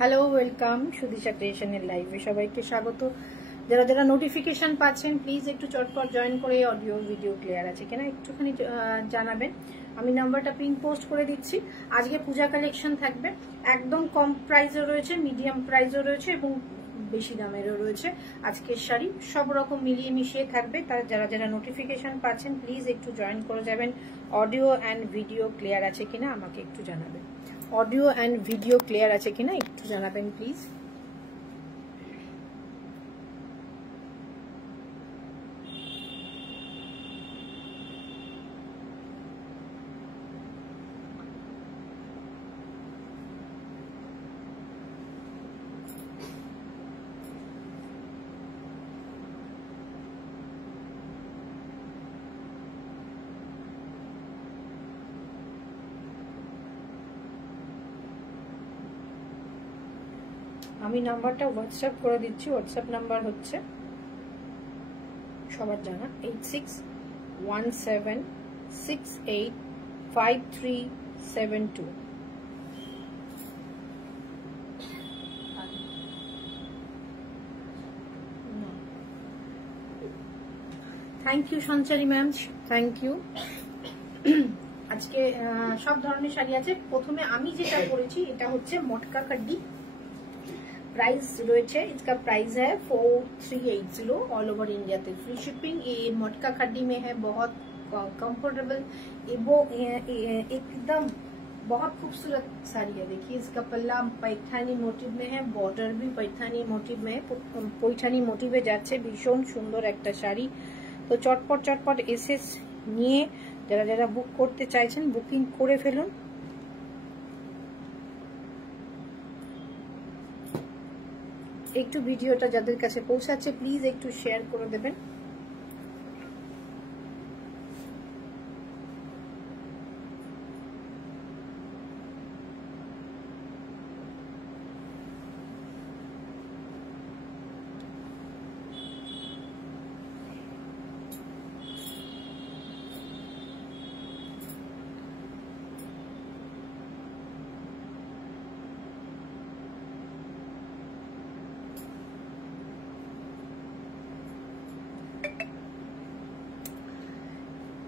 Hello, welcome সুদিশা ক্রিয়েশনের লাইভে সবাইকে স্বাগত। যারা যারা নোটিফিকেশন পাচ্ছেন প্লিজ একটু চটপট জয়েন করে অডিও ভিডিও ক্লিয়ার আছে কিনা একটুখানি জানাবেন। আমি নাম্বারটা পিন পোস্ট করে দিচ্ছি। আজকে পূজা কালেকশন থাকবে, একদম কম প্রাইসও রয়েছে, মিডিয়াম প্রাইসও রয়েছে এবং বেশি দামেরও রয়েছে। আজকের শাড়ি সব রকম মিলিয়ে মিশিয়ে থাকবে। তার যারা যারা নোটিফিকেশন পাচ্ছেন প্লিজ একটু জয়েন করে যাবেন। অডিও অ্যান্ড ভিডিও ক্লিয়ার আছে কিনা আমাকে একটু জানাবেন। অডিও অ্যান্ড ভিডিও ক্লিয়ার আছে কিনা একটু জানাবেন প্লিজ। আমি নাম্বারটা হোয়াটসঅ্যাপ করে দিচ্ছি। হোয়াটসঅ্যাপ নাম্বার হচ্ছে সবার জানা 8617685372। Thank you Sanchari ma'am, thank you. আজকে সব ধরনের শাড়ি আছে। প্রথমে আমি যেটা পরেছি এটা হচ্ছে মটকা কাড্ডি। प्राइस রয়েছে, इसका प्राइस है 4380 ऑल ओवर इंडिया पे फ्री शिपिंग। ये मटका खड्डी में है, बहुत कंफर्टेबल, वो एकदम बहुत खूबसूरत साड़ी है। देखिए इसका पल्ला पैठानी मोटिव में है, बॉर्डर भी पैठानी मोटिव में है, पैठानी मोटिवे যাচ্ছে। ভীষণ সুন্দর একটা শাড়ি। তো চটপট চটপট এসএস নিয়ে যারা যারা বুক করতে চাইছেন বুকিং করে ফেলুন। একটু ভিডিওটা যাদের কাছে পৌঁছাচ্ছে প্লিজ একটু শেয়ার করে দেবেন।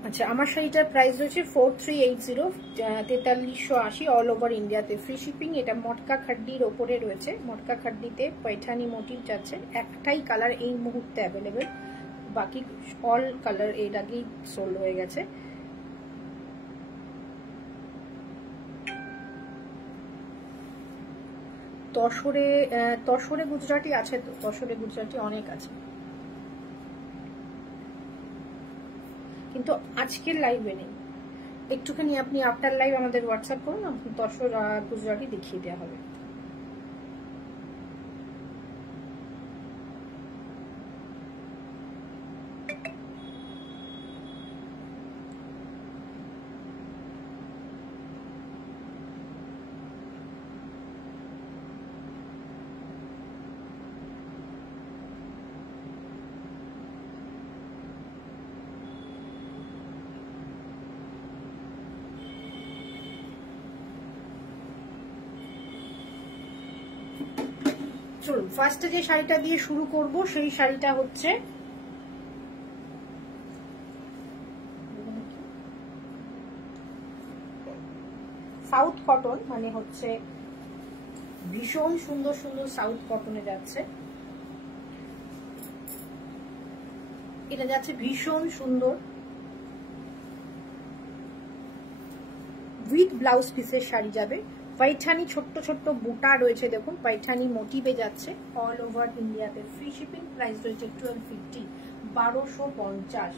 আচ্ছা, আমার শাড়িটার প্রাইস রয়েছে 4380, 4380 অল ওভার ইন্ডিয়াতে ফ্রি শিপিং। এটা মটকা খাড্ডির ওপরে রয়েছে। মটকা খাড্ডিতে পৈঠানি মোটিভ যাচ্ছে। একটাই কালার এই মুহূর্তে অ্যাভেলেবেল, বাকি অল কালার এর আগেই সোল্ড হয়ে গেছে। তসরে গুজরাটি আছে, তো তসরে গুজরাটি অনেক আছে, কিন্তু আজকের লাইভে নেই। একটুখানি আপনি আফটার লাইভ আমাদের হোয়াটসঅ্যাপ করুন, তসর গুজরাটি দেখিয়ে দেওয়া হবে। চলুন ফার্স্টে যে শাড়িটা দিয়ে শুরু করব সেই শাড়িটা হচ্ছে সাউথ কটন, মানে হচ্ছে ভীষণ সুন্দর সুন্দর সাউথ কটনে যাচ্ছে। এটা যাচ্ছে ভীষণ সুন্দর উইথ ব্লাউজ পিসের শাড়ি যাবে। पैठानी छोट्ट छोट्ट बुटा रयेछे, देखुन पैठानी मोटिवे जाच्छे ऑल ओवर इंडियाते फ्री शिपिंग। प्राइस रयेछे 1250, 1250।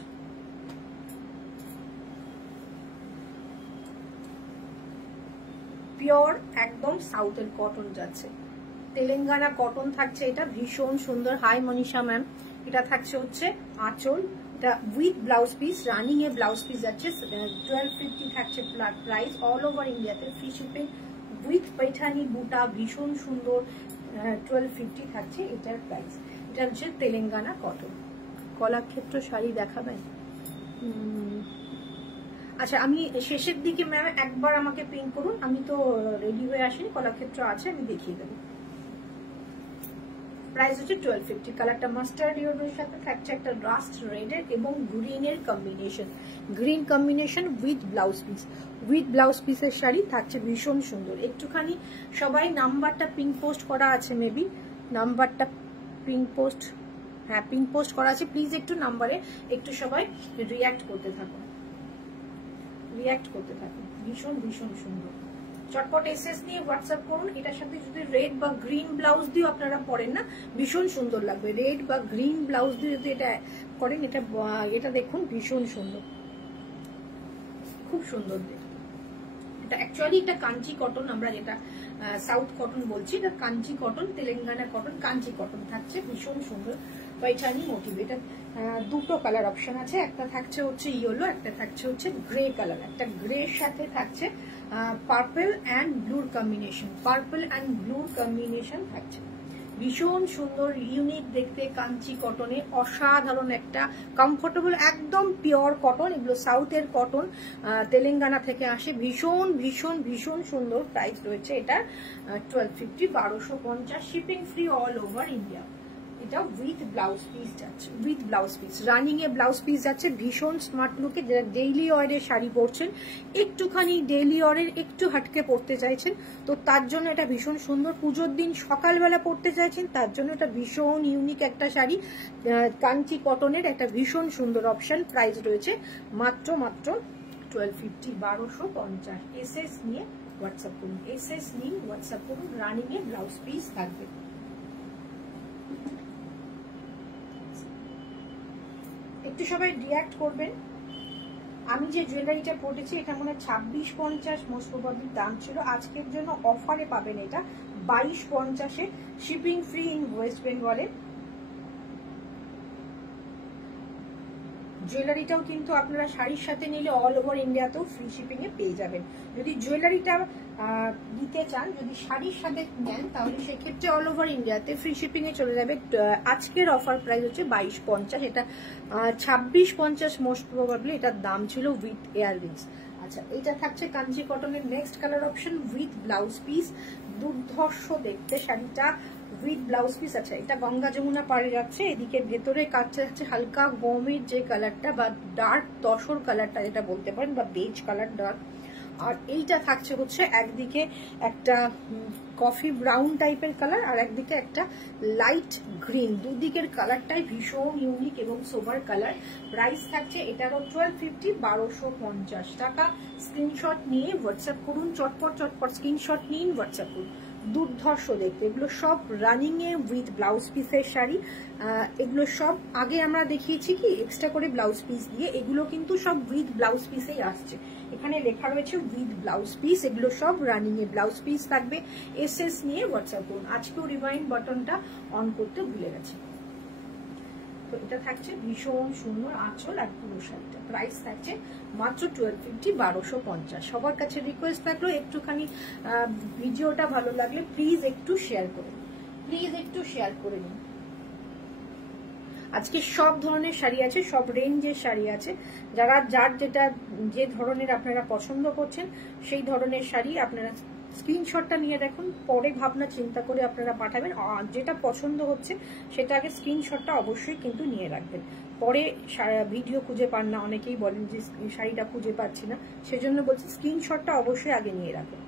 पियोर एकदम साउथेर कटन जाच्छे, तेलेंगाना कटन थाकछे। এটা ভীষণ সুন্দর। Hi Manisha ma'am. এটা থাকছে হচ্ছে আঁচল, এটা with blouse piece, running a blouse piece যাচ্ছে। 1250 থাকছে প্রাইস অল ওভার ইন্ডিয়াতে ফ্রি শিপিং উইথ पैठानी বুটা, ভীষণ সুন্দর। 1250 থাকছে এটার প্রাইস। এটা হচ্ছে তেলেঙ্গানা কটন। কলাক্ষেত্র শাড়ি দেখাবেন? আচ্ছা আমি শেষের দিকে ম্যাম একবার আমাকে পিন করুন, আমি তো রেডি হয়ে আসিনি, কলাক্ষেত্র আছে আমি দেখিয়ে দেবো। প্রাইস হচ্ছে 1250। কালারটা মাস্টার্ড ইয়েলোর সাথে থাকছে একটা রাস্ট রেডের এবং গ্রিনের combination, green combination with blouse piece, with blouse পিসের শাড়ি থাকছে ভীষণ সুন্দর। একটুখানি সবাই নাম্বারটা পিঙ্ক পোস্ট করা আছে, মেবি নাম্বারটা পিঙ্ক পোস্ট, হ্যাঁ পিঙ্ক পোস্ট করা আছে, প্লিজ একটু নাম্বারে একটু সবাই রিয়াক্ট করতে থাকুন, রিয়াক্ট করতে থাকুন। ভীষণ ভীষণ সুন্দর, চটপট এসএস নিয়ে হোয়াটসঅ্যাপ করুন। এটার সাথে যদি রেড বা গ্রিন ব্লাউজ দিয়ে আপনারা পরেন না ভীষণ সুন্দর লাগবে, রেড বা গ্রিন ব্লাউজ দিয়ে যদি এটা করেন, এটা দেখুন ভীষণ সুন্দর, খুব সুন্দর। এটা অ্যাকচুয়ালি এটা কাঞ্চি কটন, আমরা যেটা সাউথ কটন বলছি, এটা Kanchi cotton, Telangana cotton, Kanchi cotton থাকছে ভীষণ সুন্দর পৈঠানি মোটিভ। এটা দুটো কালার অপশন আছে, একটা থাকছে হচ্ছে ইয়েলো, একটা থাকছে হচ্ছে গ্রে কালার, একটা গ্রে সাথে থাকছে পার্পল অ্যান্ড ব্লুর কম্বিনেশন, পার্পল অ্যান্ড ব্লুর কম্বিনেশন থাকছে ভীষণ সুন্দর, ইউনিক দেখতে, কাঞ্চি কটনে অসাধারণ একটা কমফোর্টেবল একদম পিওর কটন, এগুলো সাউথের কটন, তেলেঙ্গানা থেকে আসে, ভীষণ ভীষণ ভীষণ সুন্দর। প্রাইস রয়েছে এটা 1250, 1250, shipping free all over India. এটা উইথ ব্লাউজ পিস যাচ্ছে, with blouse piece, running a blouse piece যাচ্ছে, ভীষণ স্মার্ট লুকে। যারা ডেইলি ওয়ারের শাড়ি পরছেন, একটুখানি ডেইলি ওয়ারের একটু হাটকে পরতে চাইছেন, তো তার জন্য এটা ভীষণ সুন্দর। পুজোর দিন সকালবেলা পরতে চাইছেন, তার জন্য এটা ভীষণ ইউনিক একটা শাড়ি, কাঞ্চি কটনের একটা ভীষণ সুন্দর অপশন। প্রাইস রয়েছে মাত্র 1250, 1250। এসএস নিয়ে হোয়াটসঅ্যাপ করুন, এসএস নিয়ে হোয়াটসঅ্যাপ করুন, রানিং এ ব্লাউজ পিস থাকবে। একটু সবাই রিয়াক্ট করবেন। আমি যে জুয়েলারিটা পরেছি এটা মনে হয় 2650 মোস্ট প্রবাবলি দাম ছিল, আজকের জন্য অফারে পাবেন এটা 2250-এ, শিপিং ফ্রি ইন ওয়েস্ট বেঙ্গলে। জুয়েলারিটাও কিন্তু আপনারা শাড়ির সাথে নিলে অল ওভার ইন্ডিয়াতেও ফ্রি শিপিং এ পেয়ে যাবেন। যদি জুয়েলারিটা দিতে চান, যদি শাড়ির সাথে নেন, তাহলে সেক্ষেত্রে অল ওভার ইন্ডিয়াতে ফ্রি শিপিং এ চলে যাবে। আজকের অফার প্রাইস হচ্ছে 2250, এটা 2650 মোস্ট প্রবাবলি এটার দাম ছিল উইথ ইয়াররিংস। আচ্ছা, এটা থাকছে কাঞ্চি কটনের next colour option with blouse piece, দুর্ধর্ষ দেখতে শাড়িটা উইথ ব্লাউজ পিস। আচ্ছা, এটা গঙ্গা যমুনা পাড়ে যাচ্ছে, এদিকে ভেতরে কাছে যাচ্ছে হালকা গমের যে কালারটা বা ডার্ক তসর কালারটা যেটা বলতে পারেন, বা বেজ কালার ডার্ক। আর এইটা থাকছে হচ্ছে একদিকে একটা কফি ব্রাউন টাইপের কালার, আর একদিকে একটা লাইট গ্রিন, দুদিকের কালারটাই ভীষণ ইউনিক এবং সোবার কালার। প্রাইস থাকছে এটারও 1250, 1250 টাকা। স্ক্রিনশট নিয়ে হোয়াটসঅ্যাপ করুন, চটপট চটপট স্ক্রিনশট নিন, হোয়াটসঅ্যাপ করুন। দুর্ধর্ষ দেখতে, এগুলো সব রানিং এ উইথ ব্লাউজ পিসের শাড়ি। এগুলো সব আগে আমরা দেখিয়েছি কি এক্সট্রা করে ব্লাউজ পিস দিয়ে, এগুলো কিন্তু সব উইথ ব্লাউজ পিসেই আসছে, এখানে লেখা রয়েছে উইথ ব্লাউজ পিস, এগুলো সব রানিং এ ব্লাউজ পিস থাকবে। এসএস নিয়ে হোয়াটসঅ্যাপ করুন। আজকেও রিভাইন্ড বাটনটা অন করতে ভুলে গেছি। তো এটা থাকছে ভীষণ সুন্দর আঁচল আর পুরো শাড়িটা, প্রাইস থাকছে মাত্র 1250, 1250। সবার কাছে রিকোয়েস্ট থাকলো একটুখানি ভিডিওটা ভালো লাগলে প্লিজ একটু শেয়ার করুন, প্লিজ একটু শেয়ার করে নিন। আজকে সব ধরনের শাড়ি আছে, সব রেঞ্জের শাড়ি আছে, যার যে ধরনের আপনারা পছন্দ করছেন সেই ধরনের শাড়ি আপনারা স্ক্রিনশটটা নিয়ে দেখুন, পরে ভাবনা চিন্তা করে আপনারা পাঠাবেন। যেটা পছন্দ হচ্ছে সেটা আগে স্ক্রিনশটটা অবশ্যই কিন্তু নিয়ে রাখবেন, পরে ভিডিও খুঁজে পান না, অনেকেই বলেন যে শাড়িটা খুঁজে পাচ্ছি না, সেজন্য বলছি স্ক্রিনশটটা অবশ্যই আগে নিয়ে রাখবেন।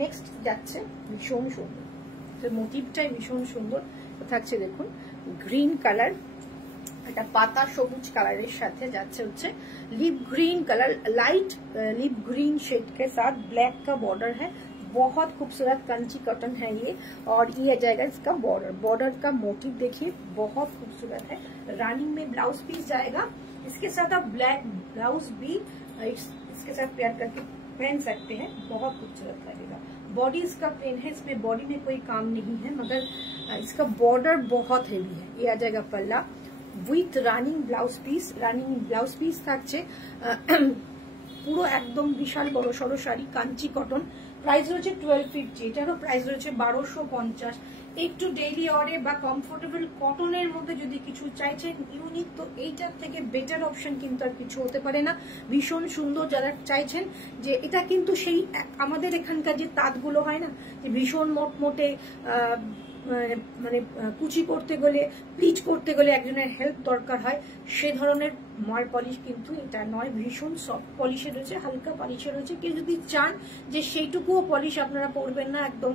নেক্সট যাচ্ছে ভীষণ সুন্দর, মোটিভটাই ভীষণ সুন্দর থাকছে, দেখুন গ্রিন কালার, এটা পাতা সবুজ কালারের সাথে যাচ্ছে हচ্ছে leaf green colour, light leaf green shade के साथ ब्लैक का बॉर्डर है, बहुत खूबसूरत कंची कॉटन है ये। और ये जाएगा इसका बॉर्डर का मोटिव देखिए बहुत खूबसूरत है। रनिंग में ब्लाउज पीस जाएगा, इसके साथ आप ब्लैक ब्लाउज भी इसके साथ पेयर करके पहन सकते हैं, बहुत खूबसूरत लगेगा। बॉडी इसका प्लेन है, इसमें बॉडी में कोई काम नहीं है, मगर इसका बॉर्डर बहुत हेवी है। ये आ जाएगा पल्ला with running blouse piece, running blouse piece থাকছে, পুরো একদম বিশাল বড় সড়ো শাড়ি, কাঞ্চি কটন। প্রাইস রয়েছে 1250, এটারও প্রাইস রয়েছে 1250। একটু ডেইলি ওয়ারে বা কমফোর্টেবল কটনের মধ্যে যদি কিছু চাইছেন ইউনিক, তো এইটার থেকে বেটার অপশন কিন্তু আর কিছু হতে পারে না। ভীষণ সুন্দর যারা চাইছেন যে এটা কিন্তু সেই আমাদের এখানকার যে তাঁতগুলো হয় না, যে ভীষণ মোটমোটে মানে কুচি করতে গেলে প্লিচ করতে গেলে একজনের হেল্প দরকার হয়, সে ধরনের মার পলিশ কিন্তু এটা নয়। ভীষণ সফট পলিশে রয়েছে, হালকা পলিশে রয়েছে। কেউ যদি চান যে সেইটুকুও পলিশ আপনারা পরবেন না একদম,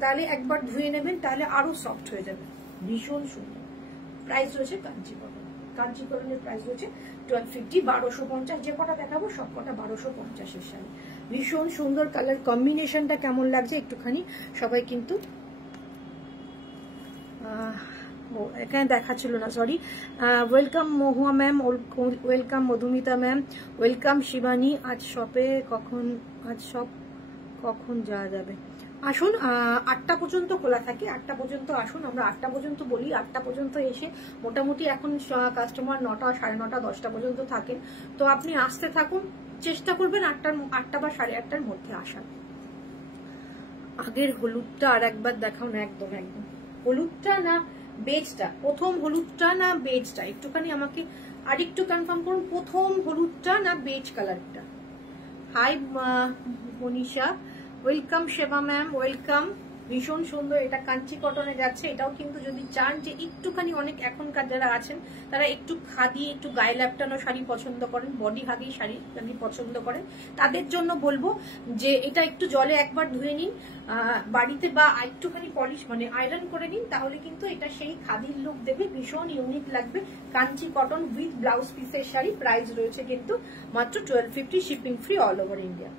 তাহলে একবার ধুয়ে নেবেন, তাহলে আরো সফট হয়ে যাবে। ভীষণ সুন্দর। প্রাইস রয়েছে কাঞ্চিকরণের প্রাইস রয়েছে 1250, 1250। যে কটা দেখাবো সব কটা 1250-এর শাড়ি। ভীষণ সুন্দর কালার কম্বিনেশনটা কেমন লাগছে একটুখানি সবাই কিন্তু এখানে দেখাচ্ছিল না, sorry. Welcome Mahua ma'am, welcome Madhumita ma'am, welcome Shivani. আজ সব কখন যাওয়া যাবে? আসুন, 8টা পর্যন্ত খোলা থাকে, 8টা পর্যন্ত আসুন। আমরা 8টা পর্যন্ত বলি, 8টা পর্যন্ত এসে মোটামুটি এখন কাস্টমার 9টা, 9:30, 10টা পর্যন্ত থাকেন। তো আপনি আসতে থাকুন, চেষ্টা করবেন 8টা বা 8:30টার মধ্যে আসার। আগের হলুদটা আর একবার দেখাও না। একদম হলুদটা না বেজটা? প্রথম হলুদটা না বেজটা? একটুখানি আমাকে আরেকটু কনফার্ম করুন, প্রথম হলুদটা না বেজ কালারটা? Hi Manisha, welcome. Seba ma'am, welcome. ভীষণ সুন্দর, এটা কাঞ্চি কটনে যাচ্ছে। এটাও কিন্তু যদি চান যে একটুখানি, অনেক এখনকার যারা আছেন তারা একটু খাদি, একটু গায়ে ল্যাপটানো শাড়ি পছন্দ করেন, বডি হাগি শাড়ি পছন্দ করেন, তাদের জন্য বলবো যে এটা একটু জলে একবার ধুয়ে নিন বাড়িতে, বা একটুখানি পলিশ মানে আয়রন করে নিন, তাহলে কিন্তু এটা সেই খাদির লুক দেবে। ভীষণ ইউনিক লাগবে। কাঞ্চি কটন উইথ ব্লাউজ পিসের শাড়ি। প্রাইস রয়েছে কিন্তু মাত্র 1250, shipping free all over India.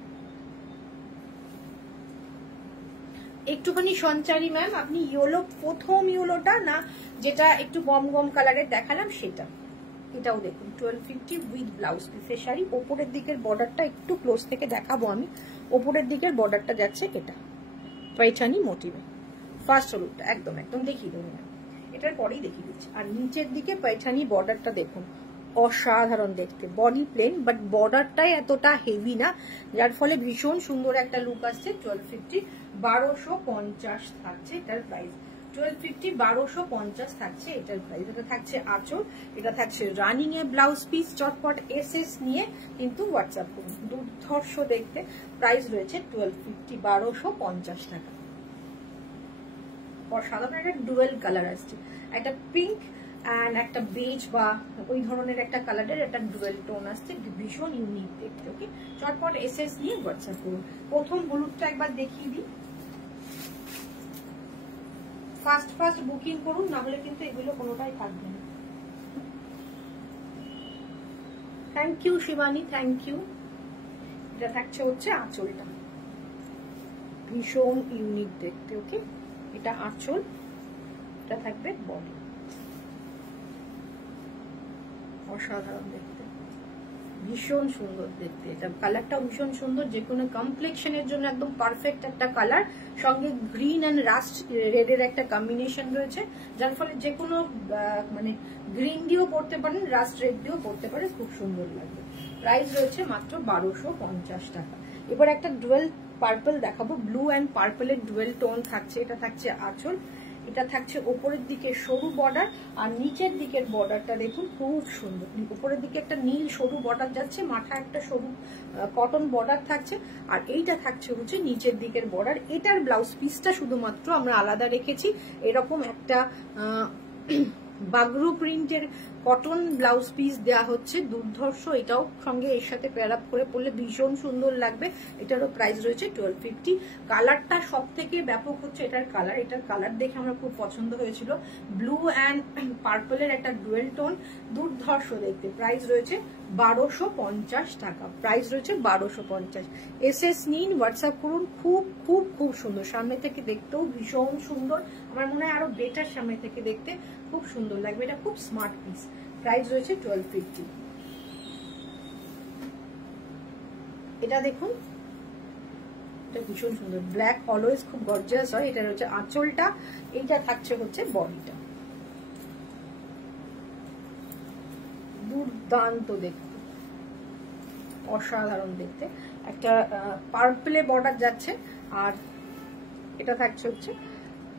একটুখানি সঞ্চারী ম্যাম, আপনি ইয়েলো, প্রথম ইয়েলোটা না যেটা একটু গম কালারের দেখালাম সেটা? এটাও দেখুন 1250 উইথ ব্লাউজ পিসের শাড়ি। ওপরের দিকের বর্ডারটা একটু ক্লোজ থেকে দেখাবো আমি। ওপরের দিকের বর্ডারটা যাচ্ছে এটা পৈঠানি মোটিভে। ফার্স্ট হলুদটা একদম দেখিয়ে দেবো না, এটার পরেই দেখিয়ে দিচ্ছি। আর নিচের দিকে পৈঠানি বর্ডারটা দেখুন, অসাধারণ দেখতে। বডি প্লেন, বাট বর্ডারটাই এতটা হেভি না, যার ফলে ভীষণ সুন্দর একটা লুক আসছে। 1250, 1250 থাকছে এটার প্রাইস। 1250, 1250 থাকছে এটার প্রাইস। এটা থাকছে আঁচল, এটা থাকছে রানিং এ ব্লাউজ পিস। চটপট এসএস নিয়ে কিন্তু হোয়াটসঅ্যাপ করুন। দুর্ধর্ষ দেখতে। প্রাইস রয়েছে 1250, 1250 টাকা। অসাধারণ একটা ডুয়েল কালার আসছে, একটা পিঙ্ক অ্যান্ড একটা বেজ বা ওই ধরনের একটা কালারের একটা ডুয়েল টোন আসছে। ভীষণ ইউনিক দেখতে। ওকে, চটপট এসএস নিয়ে হোয়াটসঅ্যাপ করুন। প্রথম হলুদটা একবার দেখিয়ে দিই। ফার্স্ট বুকিং করুন, না হলে কিন্তু এগুলো কোনোটাই থাকবে না। Thank you Shivani, thank you. এটা থাকছে হচ্ছে আঁচলটা, ভীষণ ইউনিক দেখতে। ওকে, এটা আঁচল, এটা থাকবে বডি। অসাধারণ দেখতে, ভীষণ সুন্দর দেখতে। এটা কালারটা ভীষণ সুন্দর, যে কোনো কমপ্লেক্সনের জন্য একদম পারফেক্ট একটা কালার। সঙ্গে গ্রিন অ্যান্ড রাস্ট রেডের একটা কম্বিনেশন রয়েছে, যার ফলে যে কোনো মানে গ্রিন দিয়েও পড়তে পারেন, রাস্ট রেড দিয়েও পড়তে পারেন, খুব সুন্দর লাগবে। প্রাইস রয়েছে মাত্র 1250 টাকা। এবার একটা ডুয়েল পার্পল দেখাবো, ব্লু অ্যান্ড পার্পলের ডুয়েল টোন থাকছে। এটা থাকছে আঁচল, এটা থাকছে ওপরের দিকে সরু বর্ডার, আর নিচের দিকের বর্ডারটা দেখুন খুব সুন্দর। উপরের দিকে একটা নীল সরু বর্ডার যাচ্ছে, মাথায় একটা সরু কটন বর্ডার থাকছে, আর এইটা থাকছে হচ্ছে নিচের দিকের বর্ডার। এটার ব্লাউজ পিসটা শুধুমাত্র আমরা আলাদা রেখেছি। এরকম একটা বাগরু প্রিন্টের কটন ব্লাউজ পিস দেওয়া হচ্ছে, দুর্ধর্ষ। এটাও সঙ্গে এর সাথে পেয়ার আপ করে পরলে ভীষণ সুন্দর লাগবে। এটারও প্রাইস রয়েছে 1250। কালারটা সব থেকে ব্যাপক হচ্ছে এটার কালার। এটার কালার দেখে আমার খুব পছন্দ হয়েছিল, ব্লু অ্যান্ড পার্পলের একটা ডুয়েল টোন, দুর্ধর্ষ দেখতে। প্রাইস রয়েছে 1250 টাকা। প্রাইস রয়েছে 1250। এসএস নিন, হোয়াটসঅ্যাপ করুন। খুব খুব খুব সুন্দর, সামনে থেকে দেখতেও ভীষণ সুন্দর। আমার মনে হয় আরো বেটার সামনে থেকে দেখতে, খুব সুন্দর লাগবে। এটা খুব স্মার্ট পিস। প্রাইস রয়েছে 1250। এটা দেখুন, এটা ভীষণ সুন্দর, ব্ল্যাক অলওয়েজ খুব গর্জিয়াস হয়। এটা হচ্ছে আঁচলটা, এইটা থাকছে হচ্ছে বডিটা। দুর্দান্ত দেখতে, অসাধারণ দেখতে। একটা পার্পলে বর্ডার যাচ্ছে, আর এটা থাকছে হচ্ছে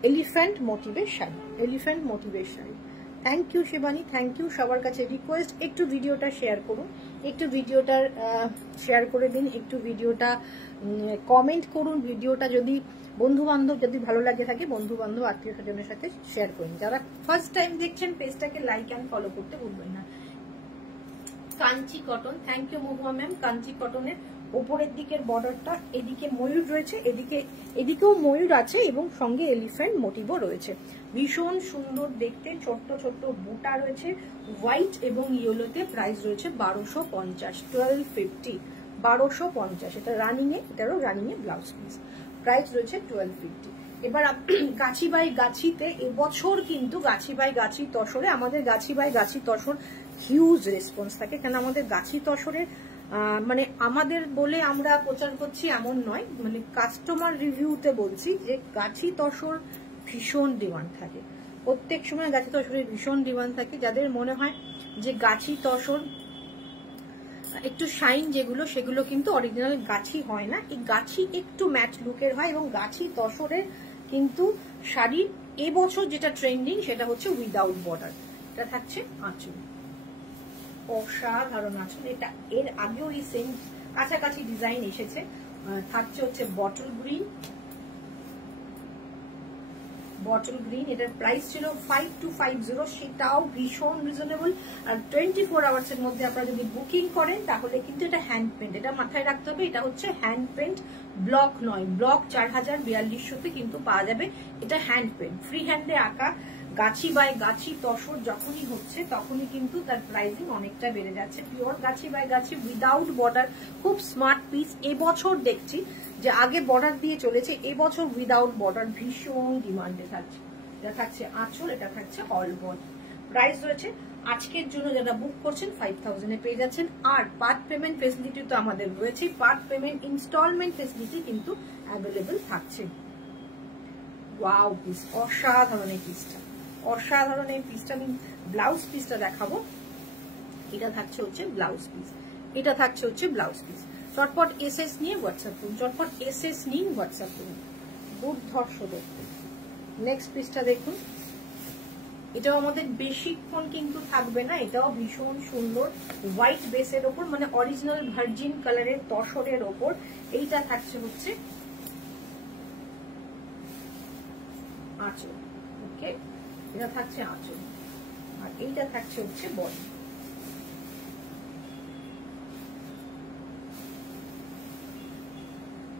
এলিফ্যান্ট মোটিভের শাড়ি, এলিফ্যান্ট মোটিভের sari. Thank you Shivani, thank you. সবার কাছে রিকোয়েস্ট, একটু ভিডিওটা শেয়ার করুন, একটু ভিডিওটা শেয়ার করে দিন, একটু ভিডিওটা কমেন্ট করুন। ভিডিওটা যদি বন্ধু বান্ধব যদি ভালো লাগে থাকে, বন্ধু বান্ধব আত্মীয় স্বজনের সাথে শেয়ার করুন। যারা ফার্স্ট টাইম দেখছেন পেজটাকে লাইক অ্যান্ড ফলো করতে ভুলবেন না। Kanchi cotton, thank you Mahua ma'am. Kanchi কটনের ওপরের দিকের বর্ডারটা, এদিকে ময়ূর রয়েছে, এদিকেও ময়ূর আছে এবং সঙ্গে এলিফ্যান্ট মোটিভও রয়েছে। ভীষণ সুন্দর দেখতে, ছোট্ট ছোট্ট বুটা রয়েছে হোয়াইট এবং ইয়েলোতে। প্রাইস রয়েছে 1250, 1250, 1250। এটা রানিং এ, এটারও running a blouse piece. Price রয়েছে 1250। এবার গাছি বাই গাছিতে এবছর কিন্তু গাছি বাই গাছি তসরে, আমাদের গাছি by Gachhi tussar huge response থাকে, কারণ আমাদের গাছি তসরের মানে আমাদের বলে আমরা প্রচার করছি এমন নয়, মানে কাস্টমার রিভিউতে বলছি যে গাছি তসর ভীষণ ডিমান্ড থাকে। প্রত্যেক সময় গাছি তসরের ভীষণ ডিমান্ড থাকে। যাদের মনে হয় যে গাছি তসর একটু শাইন যেগুলো, সেগুলো কিন্তু অরিজিনাল গাছি হয় না। এই গাছি একটু ম্যাট লুকের হয় এবং গাছি তসরের কিন্তু শাড়ির এবছর যেটা ট্রেন্ডিং সেটা হচ্ছে উইদাউট বর্ডার। এটা থাকছে আঁচল, অসাধারণ আঁচল। এটা এর আগেও এই সেম কাছাকাছি ডিজাইন এসেছে। থাকছে হচ্ছে বটল গ্রিন, বটল গ্রিন। এটার প্রাইস ছিল 5250, সেটাও ভীষণ রিজনেবল। আর 24 আওয়ার্স এর মধ্যে আপনারা যদি বুকিং করেন তাহলে কিন্তু এটা হ্যান্ড পেন্ট, এটা মাথায় রাখতে হবে। এটা হচ্ছে হ্যান্ড পেন্ট, ব্লক নয়। ব্লক 4042 কিন্তু পাওয়া যাবে। এটা হ্যান্ড পেন্ট, ফ্রি হ্যান্ডে আঁকা। গাছি বাই গাছি তসর যখনই হচ্ছে তখনই কিন্তু তার প্রাইসিং অনেকটা বেড়ে যাচ্ছে। Pure Gachhi by Gachhi without border, খুব স্মার্ট পিস। এবছর দেখছি যে আগে বর্ডার দিয়ে চলেছে, এবছর উইদাউট বর্ডার ভীষণ ডিমান্ডে থাকছে। এটা থাকছে আঁচল, এটা থাকছে অল বডি। প্রাইস রয়েছে আজকের জন্য যারা বুক করছেন 5000 এ পেয়ে যাচ্ছেন। আর পার্ট পেমেন্ট ফেসিলিটি তো আমাদের রয়েছে, পার্ট পেমেন্ট ইনস্টলমেন্ট ফেসিলিটি কিন্তু অ্যাভেলেবেল থাকছে। ওয়াও পিস, অসাধারণ এই পিসটা, অসাধারণ এই পিসটা। আমি ব্লাউজ পিসটা দেখাবো। এটা থাকছে হচ্ছে ব্লাউজ পিস, এটা থাকছে হচ্ছে ব্লাউজ পিস। চটপট এসএস নিয়ে হোয়াটসঅ্যাপ করুন, চটপট এসএস নিয়ে হোয়াটসঅ্যাপ করুন। দুর্ধর্ষ দেখতে। নেক্সট পিসটা দেখুন। এটাও আমাদের বেশিক্ষণ কিন্তু থাকবে না, এটাও ভীষণ সুন্দর হোয়াইট বেসের ওপর, মানে অরিজিনাল ভার্জিন কালারের তসরের ওপর। এইটা থাকছে হচ্ছে আঁচল, ওকে, এটা থাকছে আঁচল। আর এইটা থাকছে হচ্ছে বডি।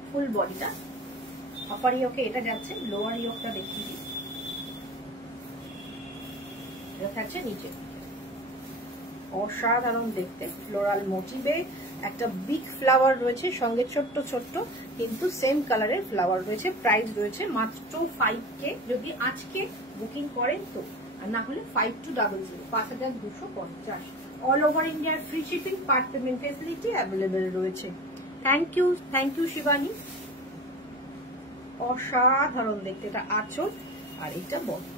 ফুল বডিটা, আপার ইয়োকে এটা যাচ্ছে, লোয়ার ইয়োকটা দেখিয়ে দিই। এটা থাকছে নিচে। অসাধারণ দেখতে, ফ্লোরাল মোটিভে একটা বিগ ফ্লাওয়ার রয়েছে, সঙ্গে ছোট্ট ছোট্ট কিন্তু সেম কালারের ফ্লাওয়ার রয়েছে। প্রাইস রয়েছে মাত্র 5K যদি আজকে বুকিং করেন তো, আর না হলে 5200, 5250। অল ওভার ইন্ডিয়ার free shipping, part payment facility available রয়েছে। Thank you Shivani. অসাধারণ দেখতে, এটা আঁচল আর এটা বডি,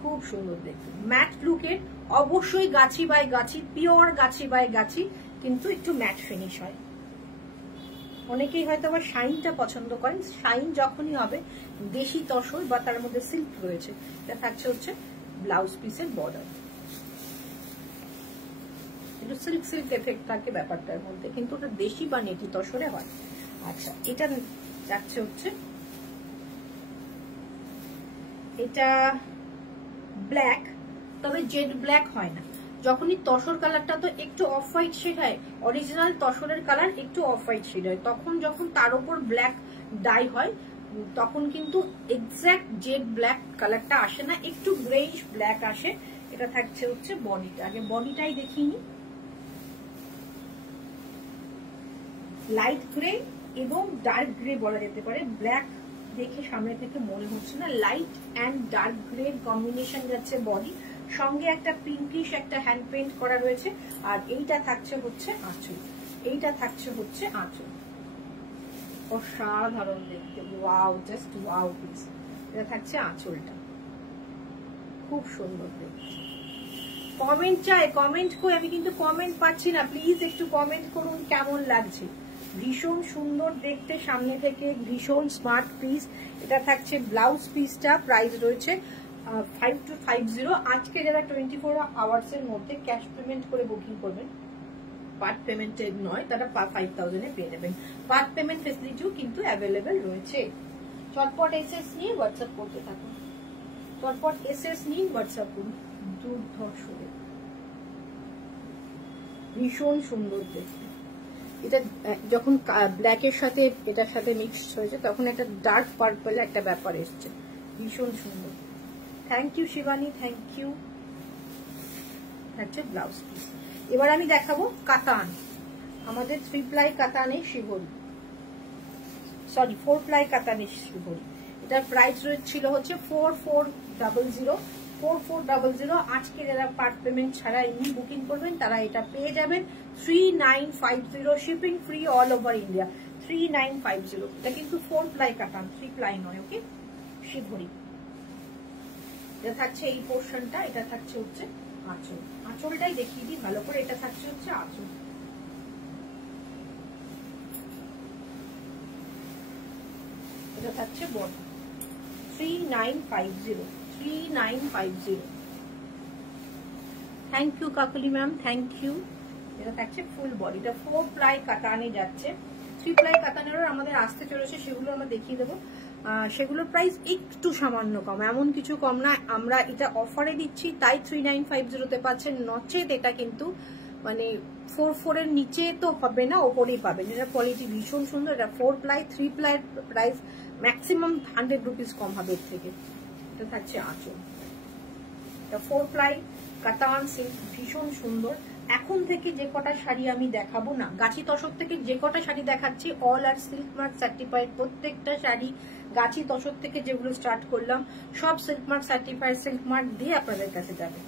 খুব সুন্দর দেখতে ম্যাট লুকের। অবশ্যই গাছি by Gachhi, pure Gachhi by গাছি, কিন্তু একটু ম্যাট ফিনিশ হয়। অনেকেই হয়তো আবার শাইনটা পছন্দ করেন, শাইন যখনই হবে দেশি তসর বা তার মধ্যে সিল্ক রয়েছে। এটা থাকছে হচ্ছে ব্লাউজ পিসের বর্ডার, একটু সিল্ক সিল্ক এফেক্ট থাকে ব্যাপারটার মধ্যে, কিন্তু ওটা দেশি বা নেটি তসরে হয়। আচ্ছা, এটা যাচ্ছে হচ্ছে, এটা ব্ল্যাক, তবে জেড ব্ল্যাক হয় না। যখনই তসর কালারটা তো একটু অফ হোয়াইট শেড হয়, অরিজিনাল তসরের কালার একটু অফ হোয়াইট শেড হয়, তখন যখন তার উপর ব্ল্যাক ডাই হয় তখন কিন্তু এক্সাক্ট জেড ব্ল্যাক কালারটা আসে না, একটু গ্রেইশ ব্ল্যাক আসে। এটা থাকছে হচ্ছে বডিটা, আগে বডিটাই দেখিয়ে নি। লাইট গ্রে এবং ডার্ক গ্রে বলা যেতে পারে, ব্ল্যাক দেখে সামনে থেকে মনে হচ্ছে না, light and dark grey combination যাচ্ছে বডি, সঙ্গে একটা পিঙ্কিশ একটা হ্যান্ড পেইন্ট করা রয়েছে। আর এইটা থাকছে হচ্ছে আঁচল, এইটা থাকছে হচ্ছে আঁচল। অসাধারণ দেখতে, ওয়াও, জাস্ট ওয়াও পিস। এটা থাকছে আঁচলটা, খুব সুন্দর দেখতে। কমেন্ট চাই, কমেন্ট কই, আমি কিন্তু কমেন্ট পাচ্ছি না, প্লিজ একটু কমেন্ট করুন কেমন লাগছে। ভীষণ সুন্দর দেখতে সামনে থেকে, ভীষণ স্মার্ট পিস। এটা থাকছে ব্লাউজ পিসটা, প্রাইস রয়েছে 5250। আজকে যারা 24 আওয়ার্স এর মধ্যে ক্যাশ পেমেন্ট করে বুকিং করবেন, পার্ট পেমেন্টের নয়, তারা 5000 এ পেয়ে যাবেন। পার্ট পেমেন্ট ফেসিলিটিও কিন্তু অ্যাভেলেবেল রয়েছে। চটপট এসএস নিয়ে হোয়াটসঅ্যাপ করতে থাকুন, চটপট এসএস নিয়ে হোয়াটসঅ্যাপ করুন। দুর্ধর্ষ, ভীষণ সুন্দর দেখতে। এটা যখন ব্ল্যাকের সাথে এটার সাথে মিক্স হয়েছে তখন একটা ডার্ক পার্পল একটা ব্যাপার এসছে, ভীষণ সুন্দর। Thank you Shivani, thank you. হচ্ছে ব্লাউজ পিস। এবার আমি দেখাবো কাতান, আমাদের 3 প্লাই কাতানের শিবরি, সরি 4 প্লাই কাতানের শিবরি। এটার প্রাইস ছিল হচ্ছে 4400। 4400। আজকে যারা পার্ট পেমেন্ট ছাড়া এমনি বুকিং করবেন তারা এটা পেয়ে যাবেন 3950, shipping free all over India. 3950। এটা কিন্তু 4 প্লাই কাতান, 3 প্লাই নয়, ওকে। শিবরি এটা থাকছে এই পোর্শনটা, এটা থাকছে হচ্ছে আঁচল। আঁচলটাই দেখিয়ে দিই ভালো করে। এটা থাকছে হচ্ছে আঁচল, এটা থাকছে body. 3950, 3950। Thank you Kakali ma'am, thank you. এটা থাকছে ফুল বডি। এটা 4 প্লাই কাতানে যাচ্ছে। 3 প্লাই কাতানেরও আমাদের আসতে চলেছে, সেগুলো আমরা দেখিয়ে দেবো। সেগুলোর প্রাইস একটু সামান্য কম, এমন কিছু কম না। আমরা এটা অফারে দিচ্ছি তাই 3950 পাচ্ছেন, নচেত এটা কিন্তু মানে 44 এর নিচে তো হবে না, ওপরেই পাবেন। এটা কোয়ালিটি ভীষণ সুন্দর। এটা 4 প্লাই, 3 প্লাইয়ের প্রাইস ম্যাক্সিমাম 100 রুপিস কম হবে এর থেকে। এটা থাকছে আঁচল। এটা 4 প্লাই কাতান সিল্ক, ভীষণ সুন্দর। এখন থেকে যে কটা শাড়ি আমি দেখাবো না, গাছি তসক থেকে যে কটা শাড়ি দেখাচ্ছি অল আর সিল্ক মার্ক সার্টিফাইড। প্রত্যেকটা শাড়ি গাছি তসক থেকে যেগুলো স্টার্ট করলাম সব silk mark certified, silk mark দিয়ে আপনাদের কাছে যাবে।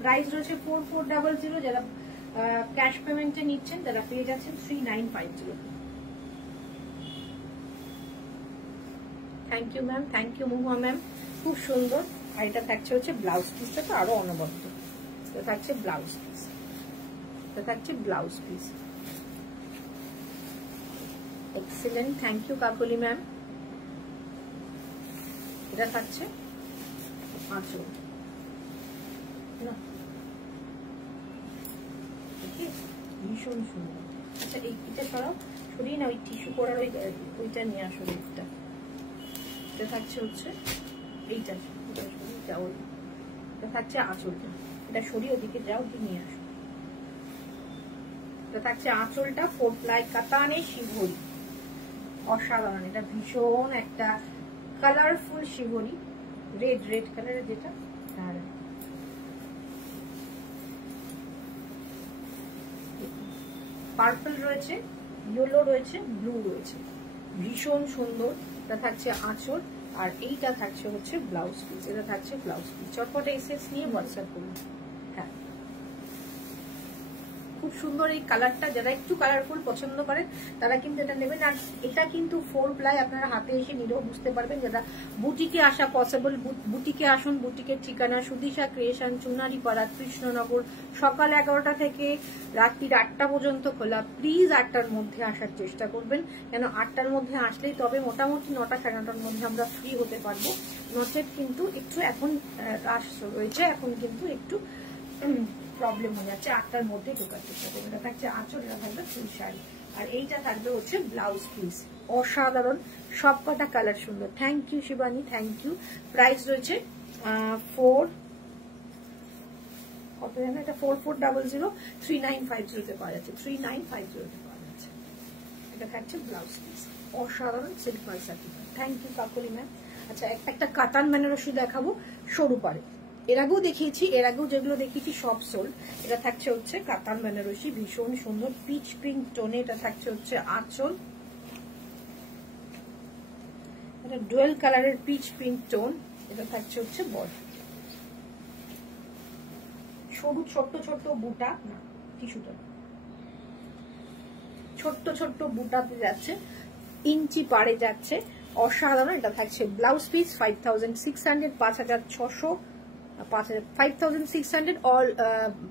প্রাইস রয়েছে 4400। যারা ক্যাশ পেমেন্টে নিচ্ছেন তারা পেয়ে যাচ্ছেন 3950। Thank you ma'am, thank you Mahua ma'am, খুব সুন্দর। আর এটা থাকছে হচ্ছে ব্লাউজ পিসটা, তো আরো অনবদ্য। এটা থাকছে ব্লাউজ পিস, এটা থাকছে blouse piece. Excellent, thank you Kakali ma'am. এটা থাকছে আঁচল, ভীষণ সুন্দর। আচ্ছা এইটা সরিয়ে না, ওই টিস্যু করার ওইটা নিয়ে আসো। এটা থাকছে হচ্ছে এইটা, এটা থাকছে আঁচলটা। এটা সরিয়ে ওদিকে যাও, নিয়ে আসো। এটা থাকছে আঁচলটা 4 প্লাই কাতানে শিবরি, অসাধারণ। এটা ভীষণ একটা কালারফুল শিবরি, রেড কালারের যেটা। আর পার্পল রয়েছে, ইয়েলো রয়েছে, ব্লু রয়েছে, ভীষণ সুন্দর। এটা থাকছে আঁচল, আর এইটা থাকছে হচ্ছে ব্লাউজ পিস। এটা থাকছে ব্লাউজ পিস। চটপটে এসএস নিয়ে হোয়াটসঅ্যাপ করুন। হ্যাঁ, খুব সুন্দর এই কালারটা। যারা একটু কালারফুল পছন্দ করেন তারা কিন্তু এটা নেবেন। আর এটা কিন্তু 4 প্লাই, আপনারা হাতে এসে নিলেও বুঝতে পারবেন। যারা বুটিকে আসা পসিবল, বুটিকে আসুন। বুটিকের ঠিকানা সুদিশা ক্রিয়েশন, চুনারিপাড়া, কৃষ্ণনগর। সকাল 11টা থেকে রাত্রি 8টা পর্যন্ত খোলা। প্লিজ 8টার মধ্যে আসার চেষ্টা করবেন, কেন 8টার মধ্যে আসলেই তবে মোটামুটি 9টা সাড়ে 9টার মধ্যে আমরা ফ্রি হতে পারবো। নচেত কিন্তু একটু এখন রাশ রয়েছে, এখন কিন্তু একটু প্রবলেম হয়ে যাচ্ছে। 8টার মধ্যে ঢোকার চেষ্টা করবেন। এটা থাকছে আঁচল, এটা থাকবে ফুল শাড়ি, আর এইটা থাকবে হচ্ছে ব্লাউজ পিস। অসাধারণ, সব কটা কালার সুন্দর। Thank you Shivani, thank you. Price রয়েছে 4400, 3950 পাওয়া যাচ্ছে, 3950 পাওয়া যাচ্ছে। এটা থাকছে ব্লাউজ পিস, অসাধারণ silk mark certified. Thank you Kakali ma'am. আচ্ছা একটা কাতান বেনারসি দেখাবো সরু পাড়ে। এর আগেও দেখিয়েছি, এর আগেও যেগুলো দেখিয়েছি সব সোল্ড। এটা থাকছে হচ্ছে কাতান বেনারসি, ভীষণ সুন্দর পিচ পিঙ্ক টোনে। এটা থাকছে হচ্ছে আঁচল, এটা ডুয়েল কালারের পিচ পিঙ্ক টোন। এটা থাকছে হচ্ছে বডি। সরু ছোট্ট ছোট্ট বুটা, না টিস্যুটা ছোট্ট ছোট্ট বুটাতে যাচ্ছে, ইঞ্চি পাড়ে যাচ্ছে, অসাধারণ। এটা থাকছে blouse piece 5600, 5600, 5600 all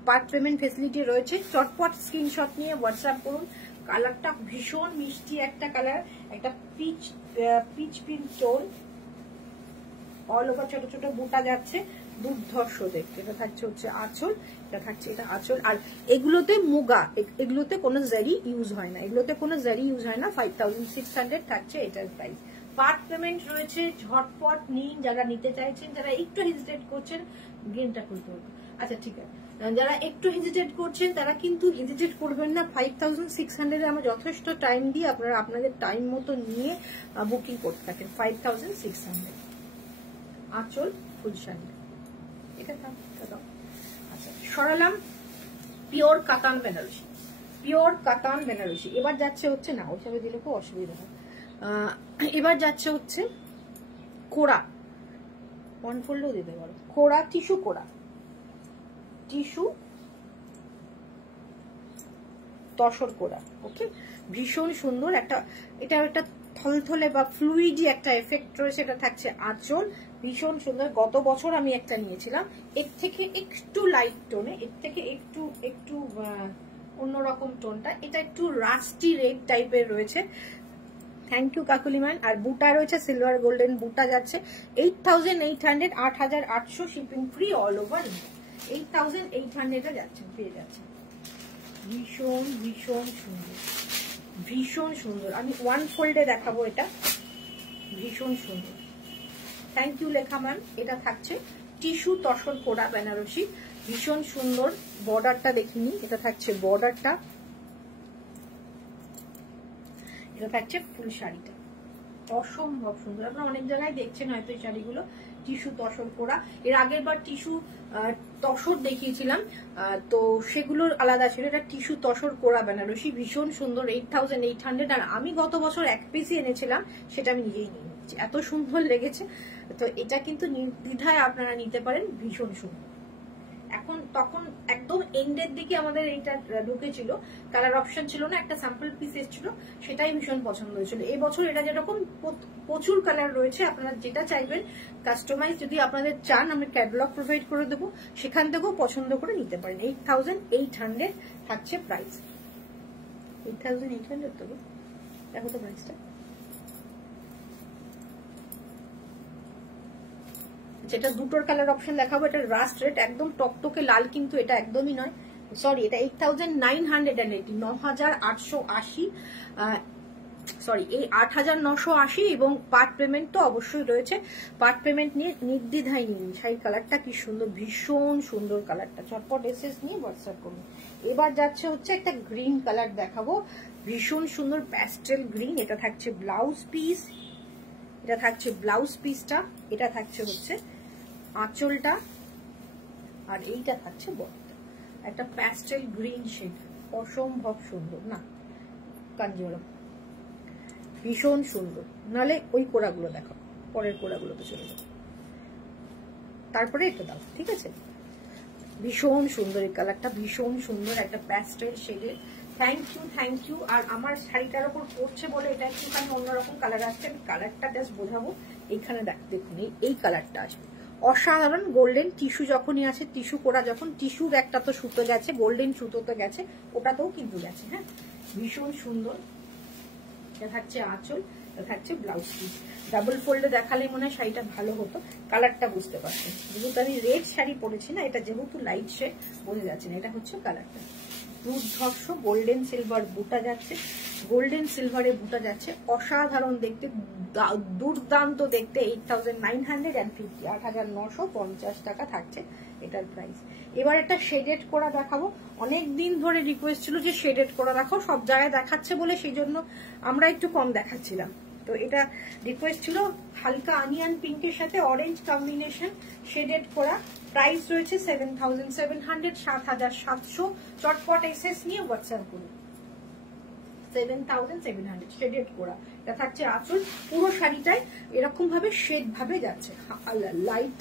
part payment facility রয়েছে। চটপট স্ক্রিনশট নিয়ে হোয়াটসঅ্যাপ করুন কালারটা ভীষণ মিষ্টি একটা কালার, একটা pitch pink tone, all over ছোট ছোট বুটা যাচ্ছে, দুর্ধর্ষ দেখতে। এটা থাকছে হচ্ছে আঁচল, এটা থাকছে এটা আঁচল। আর এগুলোতে মুগা, এগুলোতে কোনো জারি ইউজ হয় না, এগুলোতে কোনো জারি ইউজ হয় না। 5600 থাকছে এটার প্রাইস। পার্ট পেমেন্ট রয়েছে, ঝটপট নিন যারা নিতে চাইছেন। যারা একটু হেজিটেট করছেন, গ্রিনটা খুলতে হবে, আচ্ছা ঠিক আছে, যারা একটু হেজিটেট করছেন তারা কিন্তু হেজিটেট করবেন না। 5600 আমরা যথেষ্ট টাইম দিয়ে আপনারা আপনাদের টাইম মতো নিয়ে বুকিং করতে থাকেন। 5600 আঁচল ফুলশানি, এটা দাও। আচ্ছা সরালাম পিওর কাতান বেনারসি, পিওর কাতান বেনারসি। এবার যাচ্ছে হচ্ছে না ওইভাবে দিলে খুব অসুবিধা হয়। এবার যাচ্ছে হচ্ছে কোড়া, ওয়ান ফোল্ডও দিতে পারো, কোড়া টিস্যু, কোড়া টিস্যু তসর কোড়া। ওকে, ভীষণ সুন্দর একটা, এটা একটা থলথলে বা ফ্লুইডি একটা এফেক্ট রয়েছে। এটা থাকছে আঁচল, ভীষণ সুন্দর। গত বছর আমি একটা নিয়েছিলাম, এর থেকে একটু লাইট টোনে, এর থেকে একটু একটু অন্যরকম টোনটা। এটা একটু রাস্টি রেড টাইপের রয়েছে। Thank you কাকুলিমান। আর বুটা রয়েছে সিলভার গোল্ডেন বুটা যাচ্ছে 8800, 8800 shipping free all over India. 8800 যাচ্ছে, পেয়ে যাচ্ছে। ভীষণ ভীষণ সুন্দর, ভীষণ সুন্দর। আমি ওয়ান ফোল্ডে দেখাবো, এটা ভীষণ সুন্দর। থ্যাংক ইউ লেখা ম্যাম। এটা থাকছে টিস্যু তসর কোড়া বেনারসি, ভীষণ সুন্দর। বর্ডারটা দেখিনি, এটা থাকছে বর্ডারটা, এটা থাকছে ফুল শাড়িটা, অসম্ভব সুন্দর। আপনারা অনেক জায়গায় দেখছেন হয়তো এই শাড়িগুলো, টিস্যু তসর কোড়া। এর আগের বার টিস্যু তসর দেখিয়েছিলাম, তো সেগুলোর আলাদা ছিল। এটা টিস্যু তসর কোড়া বেনারসি, ভীষণ সুন্দর। 8800। আর আমি গত বছর এক পিসই এনেছিলাম, সেটা আমি নিজেই নিয়ে নিচ্ছি, এত সুন্দর লেগেছে। তো এটা কিন্তু নির্দ্বিধায় আপনারা নিতে পারেন, ভীষণ সুন্দর। এখন তখন একদম এন্ডের দিকে আমাদের এইটা ঢুকেছিল, কালার অপশন ছিল না, একটা স্যাম্পল পিস এসেছিল, সেটাই ভীষণ পছন্দ হয়েছিল। এই বছর এটা যেরকম প্রচুর কালার রয়েছে, আপনারা যেটা চাইবেন কাস্টমাইজ যদি আপনাদের চান, আমি ক্যাটালগ প্রোভাইড করে দেবো, সেখান থেকেও পছন্দ করে নিতে পারেন। 8800 থাকছে প্রাইস। 8800 তো দেখো তো প্রাইসটা। যেটা দুটোর কালার অপশন দেখাবো, এটা রাস্ট রেড, একদম টকটকে লাল, কিন্তু এটা একদমই নয়, সরি এটা 8980, 9880, সরি এই 8980। এবং পার্ট পেমেন্ট তো অবশ্যই রয়েছে, পার্ট পেমেন্ট নিয়ে নির্দ্বিধায় নিন। শাড়ির কালারটা কি সুন্দর, ভীষণ সুন্দর কালারটা। চটপট এসএস নিয়ে হোয়াটসঅ্যাপ করুন। এবার যাচ্ছে হচ্ছে একটা গ্রিন কালার দেখাবো, ভীষণ সুন্দর প্যাস্টেল গ্রিন। এটা থাকছে ব্লাউজ পিস, এটা থাকছে ব্লাউজ পিসটা, এটা থাকছে হচ্ছে আঁচলটা, আর এইটা থাকছে বর্ডারটা। একটা প্যাস্টেল গ্রিন শেড, অসম্ভব সুন্দর না কাঞ্জিওয়ালা, ভীষণ সুন্দর। নালে ওই কোড়াগুলো দেখো, পরের কোড়াগুলোতে চলে যাবে, তারপরে এটা দাও, ঠিক আছে। ভীষণ সুন্দর এই কালারটা, ভীষণ সুন্দর একটা প্যাস্টেল শেডের। Thank you. আর আমার শাড়িটার ওপর পড়ছে বলে এটা একটুখানি অন্যরকম কালার আসছে, আমি কালারটা জাস্ট বোঝাবো। এইখানে দেখুন এই কালারটা আসবে, অসাধারণ। গোল্ডেন টিস্যু যখনই আছে, টিস্যু কোড়া যখন, টিস্যুর একটা তো সুতো গেছে, গোল্ডেন সুতোতে গেছে, ওটাতেও কিন্তু গেছে। হ্যাঁ, ভীষণ সুন্দর। এটা থাকছে আঁচল, এটা থাকছে ব্লাউজ পিস। ডাবল ফোল্ডে দেখালে মনে হয় শাড়িটা ভালো হতো, কালারটা বুঝতে পারছেন। যেহেতু আমি রেড শাড়ি পরেছি না, এটা যেহেতু লাইট শেড বোঝা যাচ্ছে না। এটা হচ্ছে কালারটা, দুর্ধর্ষ গোল্ডেন সিলভার বুটা যাচ্ছে, গোল্ডেন সিলভারে বুটা যাচ্ছে, অসাধারণ দেখতে, দুর্দান্ত দেখতে। 8950, 8950 টাকা থাকছে এটার প্রাইস। এবার একটা শেডেড করা দেখাবো। অনেক দিন ধরে রিকোয়েস্ট ছিল যে শেডেড করা দেখাও, সব জায়গায় দেখাচ্ছে বলে সেই জন্য আমরা একটু কম দেখাচ্ছিলাম। তো এটা রিকোয়েস্ট ছিল, হালকা অনিয়ন পিঙ্কের সাথে অরেঞ্জ কম্বিনেশন, শেডেড করা। প্রাইস রয়েছে 7700, 7700। চটপট এসএস নিয়ে হোয়াটসঅ্যাপ করুন। 7700 শেডেড করা। এটা থাকছে আঁচল, পুরো শাড়িটাই এরকম ভাবে শেড ভাবে যাচ্ছে, লাইট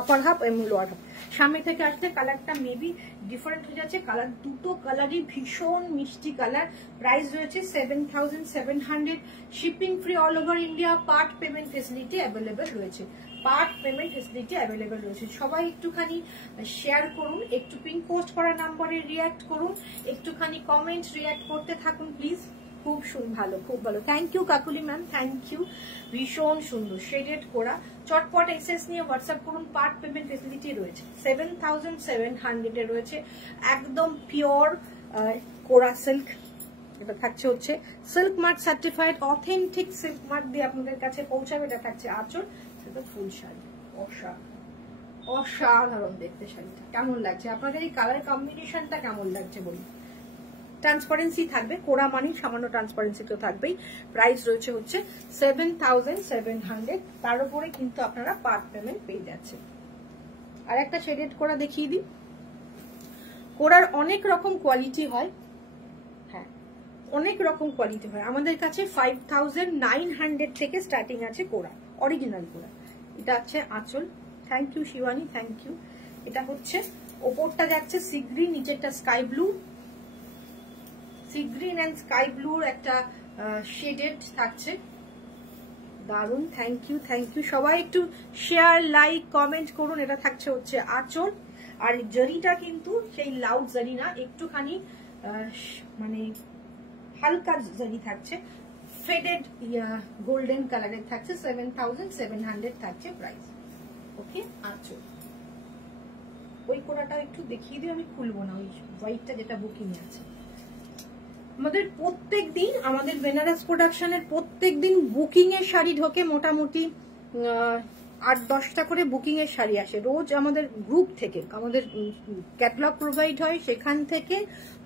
আপার হাফ এবং লোয়ার হাফ। সামনে থেকে আসলে কালারটা মেবি ডিফারেন্ট হয়ে যাচ্ছে। কালার দুটো কালারই ভীষণ মিষ্টি কালার। প্রাইস রয়েছে 7700, shipping free all over India, part payment facility available রয়েছে। পার্ট পেমেন্ট ফেসিলিটি অ্যাভেলেবেল রয়েছে। সবাই একটুখানি শেয়ার করুন, একটু পিন পোস্ট করা নাম্বারে রিয়াক্ট করুন, একটুখানি কমেন্ট রিয়াক্ট করতে থাকুন প্লিজ। খুব ভালো, খুব ভালো। Thank you Kakuli ma'am, thank you. ভীষণ সুন্দর শেডেড করা। চটপট এক্সেস নিয়ে হোয়াটসঅ্যাপ করুন। পার্ট পেমেন্ট ফেসিলিটি রয়েছে 7700 এ রয়েছে। একদম পিওর কোরা সিল্ক। এটা থাকছে হচ্ছে silk mark certified authentic silk mark দিয়ে আপনাদের কাছে পৌঁছাবে। এটা থাকছে আঁচল, সেটা ফুল শাড়ি। অসাধারণ দেখতে শাড়িটা। কেমন লাগছে আপনাদের এই কালার কম্বিনেশনটা? কেমন লাগছে বলুন। ট্রান্সপারেন্সি থাকবে, কোরা মানি সামান্য ট্রান্সপারেন্সি তো থাকবেই। প্রাইস রয়েছে হচ্ছে 7700। তার উপরে কিন্তু আপনারা পার্ট পেমেন্ট পেয়ে যাচ্ছেন। আর একটা শেডেড কোরা দেখিয়ে দিই। কোরার অনেক রকম কোয়ালিটি হয়, হ্যাঁ অনেক রকম কোয়ালিটি হয়। আমাদের কাছে 5900 থেকে স্টার্টিং আছে কোরা, অরিজিনাল কোরা। এটা হচ্ছে আঁচল। Thank you Shivani, thank you. এটা হচ্ছে ওপরটা যাচ্ছে সি গ্রিন, নিচেরটা sky blue. Sea green and sky ব্লুর একটা শেডেড থাকছে, দারুন। Thank you, thank you. সবাই একটু শেয়ার, লাইক, কমেন্ট করুন। এটা থাকছে হচ্ছে আঁচল। আর জরিটা কিন্তু সেই লাউড জরি না, একটুখানি মানে হালকা জরি থাকছে, ফেডেড গোল্ডেন কালারের থাকছে। 7700 থাকছে প্রাইস। ওকে, আঁচল। ওই কোরাটা একটু দেখিয়ে দিই, আমি খুলবো না, ওই হোয়াইটটা যেটা বুকিং আছে। আমাদের প্রত্যেক দিন, আমাদের বেনারস প্রোডাকশনের প্রত্যেক দিন বুকিং এর শাড়ি ঢোকে। মোটামুটি 8-10টা করে বুকিং এর শাড়ি আসে রোজ আমাদের গ্রুপ থেকে। আমাদের ক্যাটালগ প্রোভাইড হয়, সেখান থেকে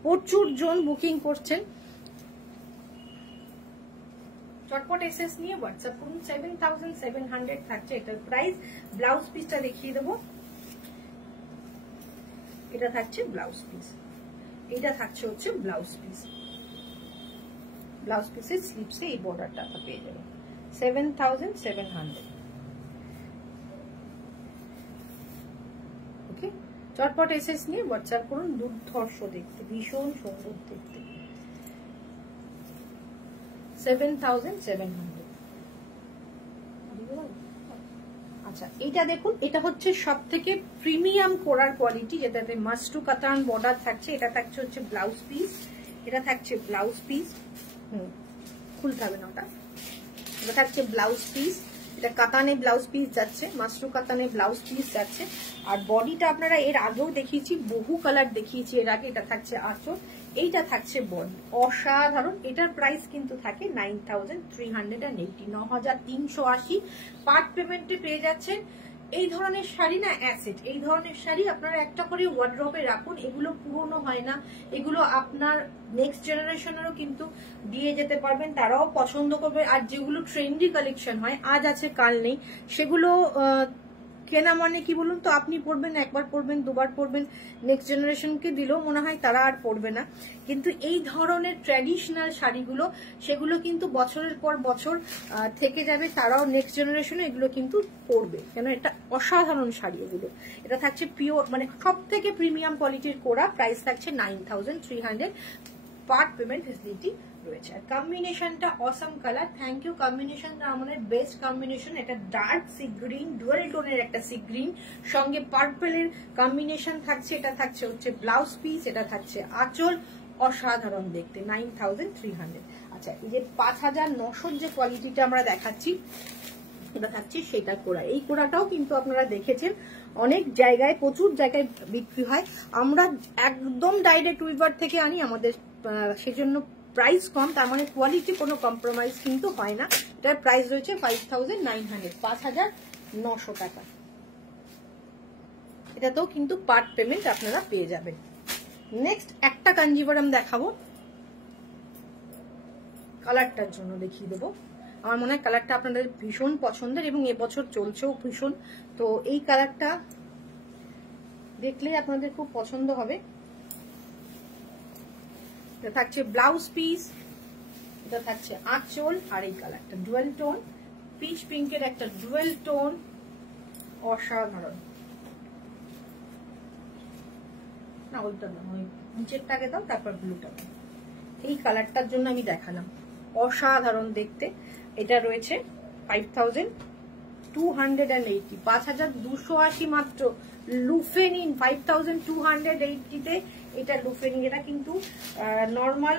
প্রচুর জন বুকিং করছেন। চটপট এসএস নিয়ে হোয়াটসঅ্যাপ করুন। 7700 থাকছে এটার প্রাইস। ব্লাউজ পিসটা দেখিয়ে দেবো। এটা থাকছে ব্লাউজ পিস। এটা থাকছে হচ্ছে ব্লাউজ পিস। ব্লাউজ পিসের স্লিপসে এই বর্ডারটা পেয়ে যাবেন। 7700। ওকে, চটপট এসএস নিয়ে হোয়াটসঅ্যাপ করুন। দুর্ধর্ষ দেখতে, ভীষণ সুন্দর দেখতে। 7700। আচ্ছা, এটা দেখুন, এটা হচ্ছে সব থেকে প্রিমিয়াম কোরার কোয়ালিটি, যেটাতে মাশরু কাতান বর্ডার থাকছে। এটা থাকছে হচ্ছে ব্লাউজ পিস। এটা থাকছে ব্লাউজ পিস। খুলতে হবে না ওটা। এটা থাকছে ব্লাউজ পিস। এটা কাতানে ব্লাউজ পিস যাচ্ছে, মাশরু কাতানে ব্লাউজ পিস যাচ্ছে। আর বডিটা আপনারা এর আগেও দেখিয়েছি, বহু কালার দেখিয়েছি এর আগে। এটা থাকছে আঁচল, এইটা থাকছে বডি। অসাধারণ। এটার প্রাইস কিন্তু থাকে 9380, 9380। পার্ট পেমেন্টে পেয়ে যাচ্ছেন। এই ধরনের শাড়ি না অ্যাসেট। এই ধরনের শাড়ি আপনারা একটা করে ওয়ার্ড্রপে রাখুন। এগুলো পুরনো হয় না, এগুলো আপনার নেক্সট জেনারেশনেরও কিন্তু দিয়ে যেতে পারবেন, তারাও পছন্দ করবে। আর যেগুলো ট্রেন্ডি কালেকশন হয়, আজ আছে কাল নেই, সেগুলো কেনা মানে কি বলুন তো, আপনি পরবেন, একবার পরবেন, দুবার পরবেন, নেক্সট জেনারেশনকে দিলেও মনে হয় তারা আর পরবে না। কিন্তু এই ধরনের ট্র্যাডিশনাল শাড়িগুলো, সেগুলো কিন্তু বছরের পর বছর থেকে যাবে, তারাও নেক্সট জেনারেশনে এগুলো কিন্তু পরবে, কেন এটা অসাধারণ শাড়ি এগুলো। এটা থাকছে পিওর, মানে সব থেকে প্রিমিয়াম কোয়ালিটির কোরা। প্রাইস থাকছে 9300। পার্ট পেমেন্ট ফেসিলিটি রয়েছে। আর কম্বিনেশনটা অসাম কালার। Thank you. কম্বিনেশনটা আমাদের বেস্ট কম্বিনেশন। এটা ডার্ক সি গ্রিন, ডুয়াল টোনের একটা সি গ্রিন, সঙ্গে পার্পলের কম্বিনেশন থাকছে। এটা থাকছে হচ্ছে ব্লাউজ পিস। এটা থাকছে আঁচল। অসাধারণ দেখতে। 9300। আচ্ছা, এই যে 5900 যে কোয়ালিটিটা আমরা দেখাচ্ছি, এটা থাকছে সেটা কোরা। এই কোরাটাও কিন্তু আপনারা দেখেছেন অনেক জায়গায়, প্রচুর জায়গায় বিক্রি হয়। আমরা একদম ডাইরেক্ট উইভার থেকে আনি, আমাদের সেজন্য প্রাইস কম, তার মানে কোয়ালিটি কোনো কম্প্রোমাইজ কিন্তু হয় না। এটার প্রাইস রয়েছে 5900, 5900 টাকা। এটাতেও কিন্তু পার্ট পেমেন্ট আপনারা পেয়ে যাবেন। নেক্সট একটা কাঞ্জিভারাম দেখাবো, কালারটার জন্য দেখিয়ে দেবো। আমার মনে হয় কালারটা আপনাদের ভীষণ পছন্দের এবং এবছর চলছেও ভীষণ। তো এই কালারটা দেখলে আপনাদের খুব পছন্দ হবে। এটা থাকছে ব্লাউজ পিস, এটা থাকছে আঁচল। আর এই কালারটা ডুয়েল টোন, পিচ পিঙ্কের একটা ডুয়েল টোন, অসাধারণ। না ওইটা না, ওই নিচেরটাকে দাও, তারপর ব্লুটা। এই কালারটার জন্য আমি দেখালাম, অসাধারণ দেখতে। এটা রয়েছে 5000। 5280, 5280 মাত্র। লুফেনিন 5280 তে এটা লুফেনিন, এটা কিন্তু নর্মাল,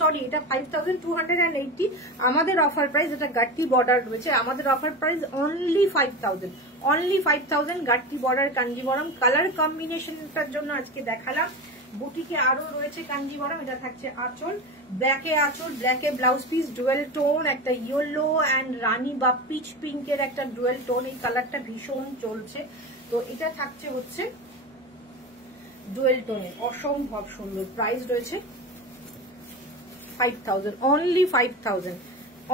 সরি এটা 5280 আমাদের অফার প্রাইস। এটা গাট্টি বর্ডার রয়েছে, আমাদের অফার প্রাইস অনলি 5000, অনলি 5000 গাট্টি বর্ডার কাঞ্জিবরম। কালার কম্বিনেশনটার জন্য আজকে দেখালাম। বুটিকে আরো রয়েছে কাঞ্জিবরম। এটা থাকছে আঁচল, ব্ল্যাকে আঁচল, ব্ল্যাকে ব্লাউজ পিস, ডুয়েল টোন, একটা ইয়েলো অ্যান্ড রানি বা পিচ পিঙ্কের একটা ডুয়েল টোন। এই কালারটা ভীষণ চলছে। তো এটা থাকছে হচ্ছে ডুয়েল টোনে, অসম্ভব সুন্দর। প্রাইস রয়েছে 5000, অনলি 5000,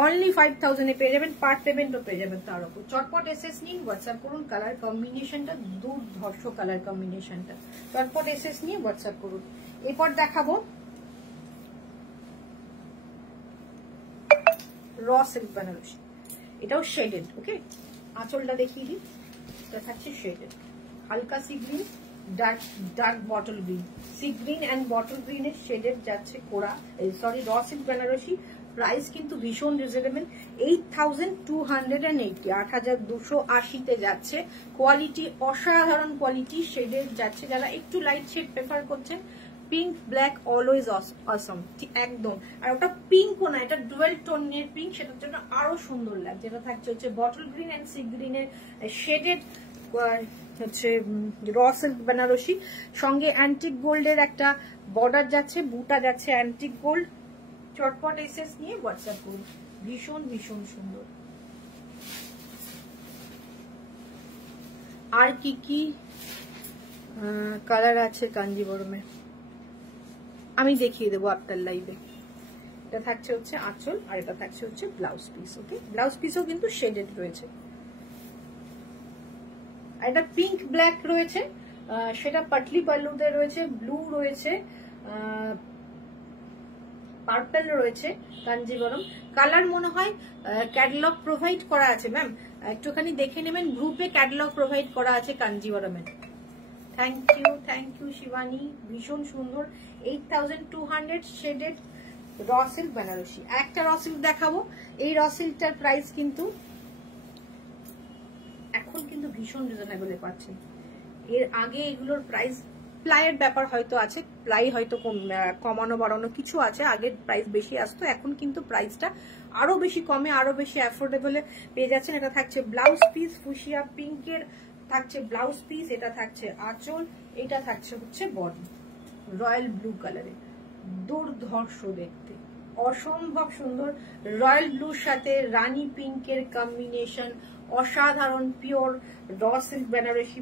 অনলি 5000 এ পেয়ে যাবেন। পার্ট পেমেন্টও পেয়ে যাবেন তার উপর। চটপট এসএস নিন, হোয়াটসঅ্যাপ করুন। কালার কম্বিনেশনটা দুর্ধর্ষ, কালার কম্বিনেশনটা। চটপট এসএস নিয়ে হোয়াটসঅ্যাপ করুন। এরপর দেখাবো র সিল্ক বেনারসি, এটাও শেডেড। ওকে, আঁচলটা দেখিয়ে দিই। এটা থাকছে শেডেড, হালকা sea green, dark bottle green, sea green and bottle গ্রিনের শেডেড যাচ্ছে কোরা, sorry raw silk Banarasi. Price কিন্তু ভীষণ রিজনেবল, 8280, 8280 যাচ্ছে। কোয়ালিটি অসাধারণ কোয়ালিটি, শেডেড যাচ্ছে। যারা একটু লাইট শেড প্রেফার করছেন, পিঙ্ক ব্ল্যাক অলওয়েজ অসম, ঠিক একদম। আর ওটা পিঙ্কও না, এটা ডুয়েল টোনের পিঙ্ক, সেটার জন্য আরো সুন্দর লাগছে। এটা থাকছে হচ্ছে বটল গ্রিন অ্যান্ড সি গ্রিনের শেডেড হচ্ছে র সিল্ক বেনারসি। সঙ্গে অ্যান্টিক গোল্ডের একটা বর্ডার যাচ্ছে, বুটা যাচ্ছে অ্যান্টিক গোল্ড। চটপট এসএস নিয়ে হোয়াটসঅ্যাপ করুন। ভীষণ ভীষণ সুন্দর। আর কি কি কালার আছে কাঞ্জিবরমে আমি দেখিয়ে দেবো আপনার লাইভে। এটা থাকছে হচ্ছে আঁচল, আর এটা থাকছে হচ্ছে ব্লাউজ পিস। ওকে, ব্লাউজ পিসও কিন্তু শেডেড রয়েছে। আর এটা পিঙ্ক ব্ল্যাক রয়েছে, সেটা পাটলি পাল্লুতে রয়েছে, ব্লু রয়েছে, পার্পল রয়েছে কাঞ্জিবরম। কালার মনে হয় ক্যাটালগ প্রোভাইড করা আছে ম্যাম, একটুখানি দেখে নেবেন। গ্রুপে ক্যাটালগ প্রোভাইড করা আছে কাঞ্জিবরমের। থ্যাংক ইউ শিবানী, ভীষণ সুন্দর। 8200 শেডেড র সিল্ক বেনারসি। একটা র সিল্ক দেখাবো। এই র সিল্কটার প্রাইস কিন্তু এখন কিন্তু ভীষণ রিজনেবলে পাচ্ছেন। এর আগে এগুলোর প্রাইস প্লাইয়ের ব্যাপার হয়তো আছে, প্লাই হয়তো কমানো বাড়ানো কিছু আছে, আগের প্রাইস বেশি আসতো, এখন কিন্তু প্রাইসটা আরো বেশি কমে, আরো বেশি অ্যাফোর্ডেবলে পেয়ে যাচ্ছেন। এটা থাকছে ব্লাউজ পিস, ফুশিয়া পিঙ্কের থাকছে ব্লাউজ পিস, এটা থাকছে আঁচল, এটা থাকছে হচ্ছে বডি রয়্যাল ব্লু কালারে। দুর্ধর্ষ দেখতে, অসম্ভব সুন্দর। রয়্যাল ব্লুর সাথে রানী পিঙ্কের কম্বিনেশন, অসাধারণ pure raw silk Banarasi.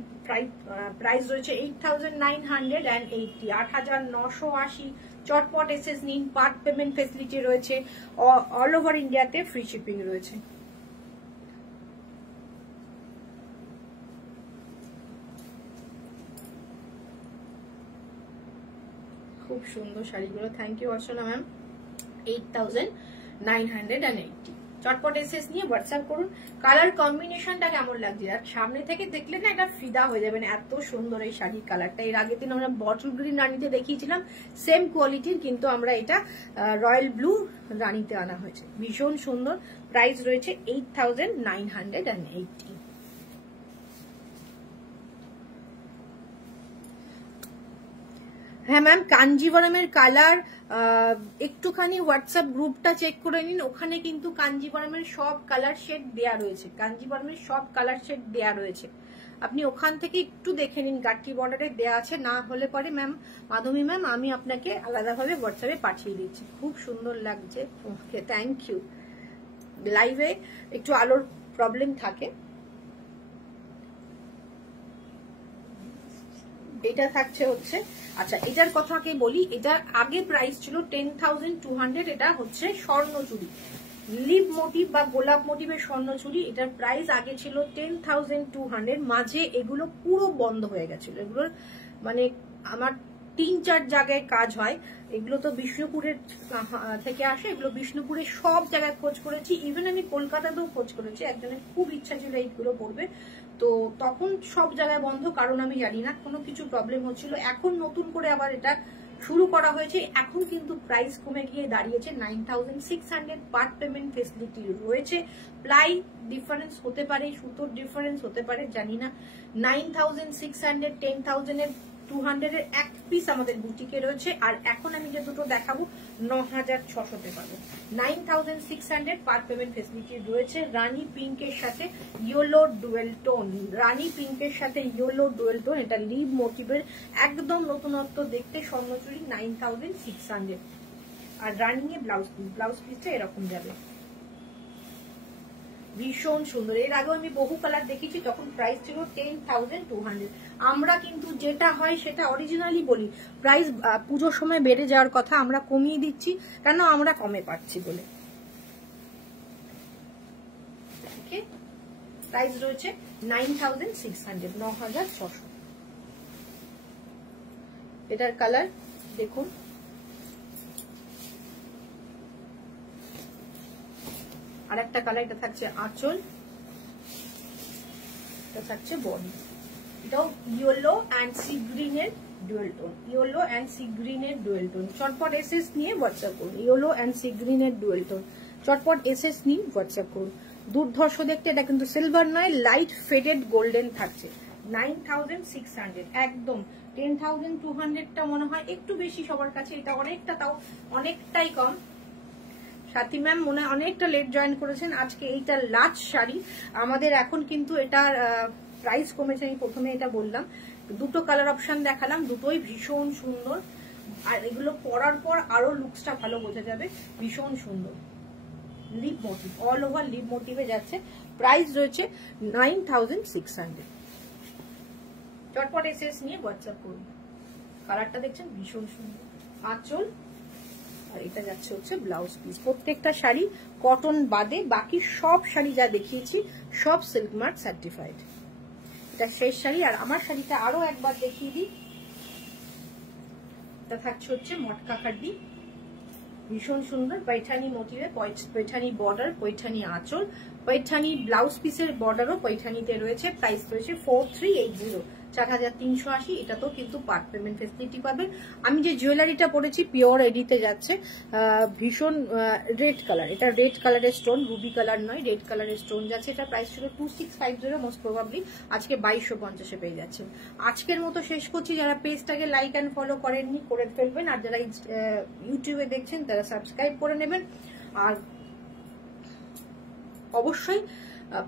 Price রয়েছে 8980, 8980। চটপট এসএস নিন। পার্ট পেমেন্ট ফেসিলিটি রয়েছে, অল ওভার ইন্ডিয়াতে ফ্রি শিপিং রয়েছে। খুব সুন্দর শাড়িগুলো। Thank you Archana ma'am. 8980। চটপট এসএস নিয়ে হোয়াটসঅ্যাপ করুন। কালার কম্বিনেশনটা কেমন লাগছে? আর সামনে থেকে দেখলে না এটা ফিদা হয়ে যাবেন, এত সুন্দর এই শাড়ির কালারটা। এর আগের দিন আমরা বটল গ্রিন রানীতে দেখিয়েছিলাম, সেম কোয়ালিটির, কিন্তু আমরা এটা রয়্যাল ব্লু রানীতে আনা হয়েছে। ভীষণ সুন্দর। প্রাইস রয়েছে 8980। হ্যাঁ ম্যাম, কাঞ্জিবরমের কালার একটুখানি হোয়াটসঅ্যাপ গ্রুপটা চেক করে নিন, ওখানে কিন্তু কাঞ্জিবরমের সব কালার শেড দেয়া রয়েছে, কাঞ্জিবরমের সব কালার শেড দেয়া রয়েছে। আপনি ওখান থেকে একটু দেখে নিন, গাট্টি বর্ডারে দেয়া আছে। না হলে পরে ম্যাম মাধবী ম্যাম আমি আপনাকে আলাদাভাবে হোয়াটসঅ্যাপে পাঠিয়ে দিচ্ছি। খুব সুন্দর লাগছে। ওকে, থ্যাংক ইউ। লাইভে একটু আলোর প্রবলেম থাকে। এটা থাকছে হচ্ছে, আচ্ছা এটার কথাকে বলি, এটার আগে প্রাইস ছিল 10200। এটা হচ্ছে স্বর্ণচুরি, লিভ মোটিভ বা গোলাপ মোটিভের স্বর্ণচুরি। এটার প্রাইস আগে ছিল 10200। মাঝে এগুলো পুরো বন্ধ হয়ে গেছিল। এগুলোর মানে আমার 3-4 জায়গায় কাজ হয়। এগুলো তো বিষ্ণুপুরের থেকে আসে, এগুলো বিষ্ণুপুরের সব জায়গায় খোঁজ করেছি, ইভেন আমি কলকাতাতেও খোঁজ করেছি। একজনের খুব ইচ্ছা ছিল এইগুলো পড়বে, তো তখন সব জায়গায় বন্ধ, কারণ আমি জানি না, কোনো কিছু প্রবলেম হচ্ছিল। এখন নতুন করে আবার এটা শুরু করা হয়েছে, এখন কিন্তু প্রাইস কমে গিয়ে দাঁড়িয়েছে 9600। পার্ট পেমেন্ট ফেসিলিটি রয়েছে। প্লাই ডিফারেন্স হতে পারে, সুতোর ডিফারেন্স হতে পারে, জানি না। 9600, 10,000 200 এর এক পিস আমাদের বুটিকে রয়েছে। আর এখন আমি যে দুটো দেখাবো 9600 পাবো। 9600 পার পেমেন্ট ফেসিলিটি রয়েছে। রানী পিঙ্কের সাথে ইয়েলো ডুয়েল টোন, রানী পিঙ্কের সাথে ইয়েলো ডুয়েল টোন, এটা লিভ মোটিভের একদম নতুনত্ব দেখতে স্বর্ণচুরি 9600। আর রানিং এ ব্লাউজ পিসটা এরকম যাবে, ভীষণ সুন্দর। এর আগে আমি বহু কালার দেখেছি, তখন প্রাইস ছিল 10,200। আমরা কিন্তু যেটা হয় সেটা অরিজিনালি বলি, প্রাইস পুজোর সময় বেড়ে যাওয়ার কথা, আমরা কমিয়ে দিচ্ছি কেন, আমরা কমে পাচ্ছি বলে। প্রাইস রয়েছে 9600, 9600। এটার কালার দেখুন, আর একটা কালার, এটা থাকছে আঁচল, এটা থাকছে বডি। এটাও ইয়েলো অ্যান্ড সি গ্রিনের dual tone, yellow and sea গ্রিনের ডুয়েল টোন। চটপট এসএস নিয়ে হোয়াটসঅ্যাপ করুন, ইয়েলো অ্যান্ড সি গ্রিনের ডুয়েল টোন, চটপট এসএস নিয়ে হোয়াটসঅ্যাপ করুন। দুর্ধর্ষ দেখতে, এটা কিন্তু সিলভার নয়, লাইট ফেডেড গোল্ডেন থাকছে। 9600, একদম 10,200টা মনে হয় একটু বেশি সবার কাছে, এটা অনেকটা, তাও অনেকটাই কম। সাথী ম্যাম মনে হয় অনেকটা লেট জয়েন করেছেন। আজকে এইটা লাস্ট শাড়ি আমাদের, এখন কিন্তু এটার প্রাইস কমেছে, আমি প্রথমে এটা বললাম। দুটো কালার অপশন দেখালাম, দুটোই ভীষণ সুন্দর। আর এগুলো পরার পর আরো লুকসটা ভালো বোঝা যাবে, ভীষণ সুন্দর। Leaf motif, all over leaf মোটিভে যাচ্ছে। প্রাইস রয়েছে 9600। চটপট এসএস নিয়ে হোয়াটসঅ্যাপ করুন। কালারটা দেখছেন ভীষণ সুন্দর, আঁচল, আর এটা যাচ্ছে হচ্ছে ব্লাউজ পিস। প্রত্যেকটা শাড়ি কটন বাদে বাকি সব শাড়ি যা দেখিয়েছি সব সিল্ক মার্ক সার্টিফাইড। এটা শেষ শাড়ি। আর আমার শাড়িটা আরো একবার দেখিয়ে দিই, এটা থাকছে হচ্ছে মটকা কাড্ডি, ভীষণ সুন্দর পৈঠানি মোটিভে, পৈঠানি বর্ডার, পৈঠানি আঁচল, পৈঠানি ব্লাউজ পিসের বর্ডারও পৈঠানিতে রয়েছে। প্রাইস রয়েছে 4380, 4380। এটা তো কিন্তু পার্ট পেমেন্ট ফেসিলিটি পাবেন। আমি যে জুয়েলারিটা পরেছি পিওর এডিতে যাচ্ছে, ভীষণ রেড কালার, এটা রেড কালারের স্টোন, রুবি কালার নয়, রেড কালারের স্টোন যাচ্ছে। এটা প্রাইস ছিল 2650, মোস্ট প্রবাবলি আজকে 2250 পেয়ে যাচ্ছেন। আজকের মতো শেষ করছি। যারা পেজটাকে লাইক অ্যান্ড ফলো করেননি করে ফেলবেন, আর যারা ইউটিউবে দেখছেন তারা সাবস্ক্রাইব করে নেবেন। আর অবশ্যই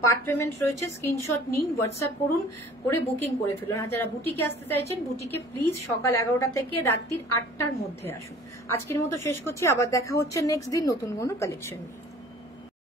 পার্ট পেমেন্ট রয়েছে, স্ক্রিনশট নিন, হোয়াটসঅ্যাপ করুন, করে বুকিং করে ফেলুন। আর যারা বুটিকে আসতে চাইছেন, বুটিকে প্লিজ সকাল 11টা থেকে রাত্রির 8টার মধ্যে আসুন। আজকের মতো শেষ করছি, আবার দেখা হচ্ছে নেক্সট দিন নতুন কোনো কালেকশন নিয়ে।